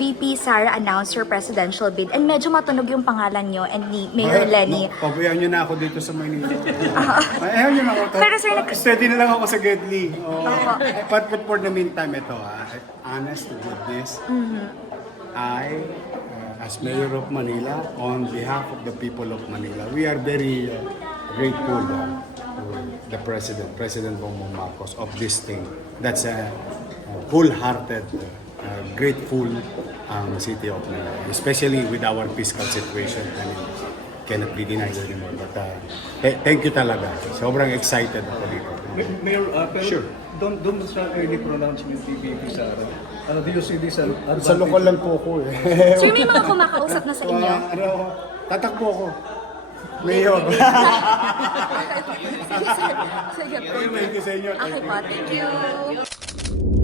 VP Sara announced her presidential bid and medyo matunog yung pangalan nyo and ni Mayor Lenny. Pabayaan nyo na ako dito sa Maynila. Ayaw nyo na ako. Pero sir, steady na lang ako sa Gedli. But for the meantime, ito honest to goodness, I, as Mayor of Manila, on behalf of the people of Manila, we are very grateful to the President Bongbong Marcos, of this thing. That's a wholehearted, grateful city of Manila, especially with our fiscal situation. I mean, cannot be denied anymore. But thank you talaga. Sobrang excited ako dito. Mayor, pero Sure. don't sa early pronouncement ni VP Sara. Do you see this as advantage? Sa lokal lang po ako eh. sir, may mga kumakausap na sa inyo? Tatakbo ako. Mayor. Sige po. Thank you sa inyo. Okay po, thank you.